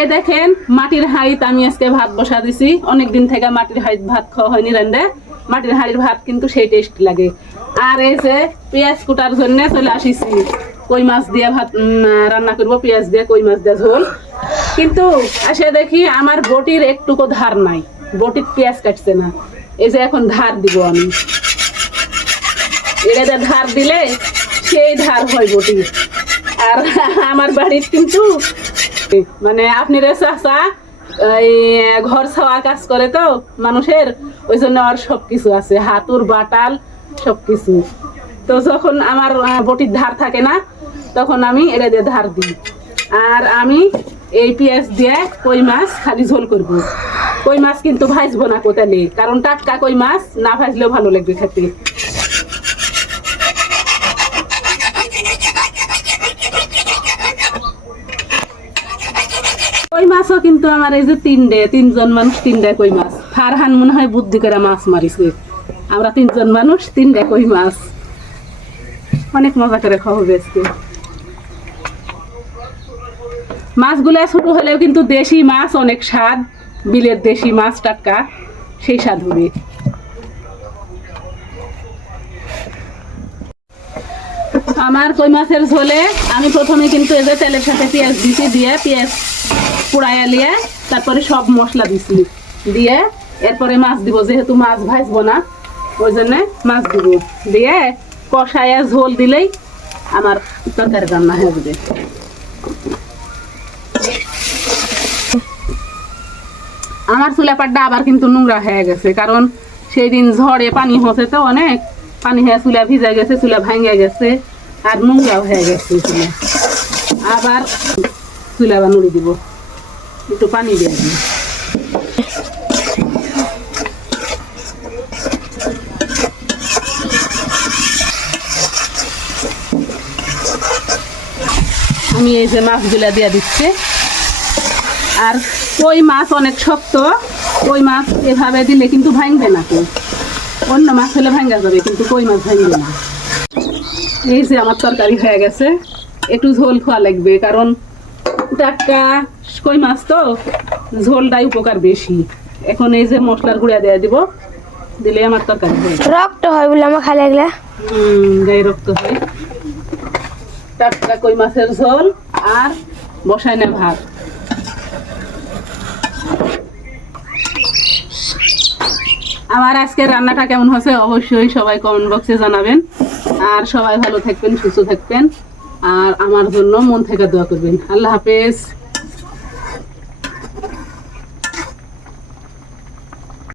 এই দেখেন, মাটির হাঁড়িতে আমি আজকে ভাত বসা দিছি। অনেকদিন থেকে মাটির হাঁড়িতে ভাত খাওয়া হয়নি রান্না মাটির হাঁড়ির ভাত কিন্তু সেই টেস্ট লাগে। আর এই যে পেঁয়াজ কুটার জন্য চলে আসিছি। কই মাছ দিয়ে ভাত রান্না করব, পেঁয়াজ দিয়ে, কই মাছ দিয়ে ঝোল। কিন্তু আসে দেখি আমার বটির একটুকু ধার নাই। বটির পেঁয়াজ কাটছে না। এই যে এখন ধার দিব আমি। এটা ধার দিলে সেই ধার হয় বটি আর আমার বাড়ির কিন্তু মানে আপনি রে চাচা, এই ঘর ছাওয়া কাজ করে তো মানুষের ওই জন্য আর সব কিছু আছে। হাতুর বাটাল সব কিছু তো যখন আমার বটির ধার থাকে না, তখন আমি এটা দিয়ে ধার দিই। আর আমি এই পেঁয়াজ দিয়ে কই মাছ খালি ঝোল করব। কই মাছ কিন্তু ভাজবো না কোথালে, কারণ টাটকা কই মাছ না ভাজলেও ভালো লাগবে খেতে। কই মাছও কিন্তু আমার এই যে তিনটে, তিনজন মানুষ তিনটে কই মাছ। ফারহান মনে হয় বুদ্ধি করে মাছ মারিছে। আমরা তিনজন মানুষ তিনটে কই মাছ। অনেক মজা করে খাওয়া হবে আজকে। মাছগুলো ছোট হলেও কিন্তু দেশি মাছ, অনেক স্বাদ। বিলের দেশি মাছ টাটকা, সেই স্বাদ হবে। আমার কই মাছের ঝোলে, আমি প্রথমে কিন্তু এই যে তেলের সাথে পেঁয়াজ দিছি দিয়ে পেঁয়াজ পুড়াইয়া লিয়ে তারপরে সব মশলা দিছি। দিয়ে এরপরে মাছ দিব, যেহেতু মাছ ভাজবো না, ওই জন্য মাছ দিব। দিয়ে কষাইয়া ঝোল দিলেই আমার তরকারি রান্না হয়ে যাবে। আমার চুলাপাটটা আবার কিন্তু নোংরা হয়ে গেছে, কারণ সেই দিন ঝড়ে পানি হচ্ছে তো অনেক, পানি হয়ে চুলা ভিজে গেছে, চুলা ভাঙে গেছে। আর নোংরাও হয়ে গেছে চুলা আবার চুলা আবার নুড়ি দিব। একটু পানি দিয়ে দিই আমি এই যে মাছগুলা দিয়ে দিচ্ছি। আর কই মাছ অনেক শক্ত, কই মাছ এভাবে দিলে কিন্তু ভাঙবে না কেউ অন্য মাছ হলে ভাঙ্গা যাবে, কিন্তু কই মাছ ভাঙবে না। এই যে আমার তরকারি হয়ে গেছে একটু ঝোল খোয়া লাগবে কারণ টাটকা কই মাছ তো? ঝোলটাই উপকার বেশি। এখন এই যে মশলার গুঁড়া দিয়ে দিব দিলে আমার তরকারি হয়ে। রক্ত হয় বলে আমার খালি লাগলে হুম, গায়ে রক্ত হয়। টাটকা কই মাছের ঝোল আর বসায় না ভাত। আমার আজকের রান্নাটা কেমন হয়েছে অবশ্যই সবাই কমেন্ট বক্সে জানাবেন। আর সবাই ভালো থাকবেন, সুস্থ থাকবেন। আর আমার জন্য মন থেকে দোয়া করবেন। আল্লাহ হাফেজ।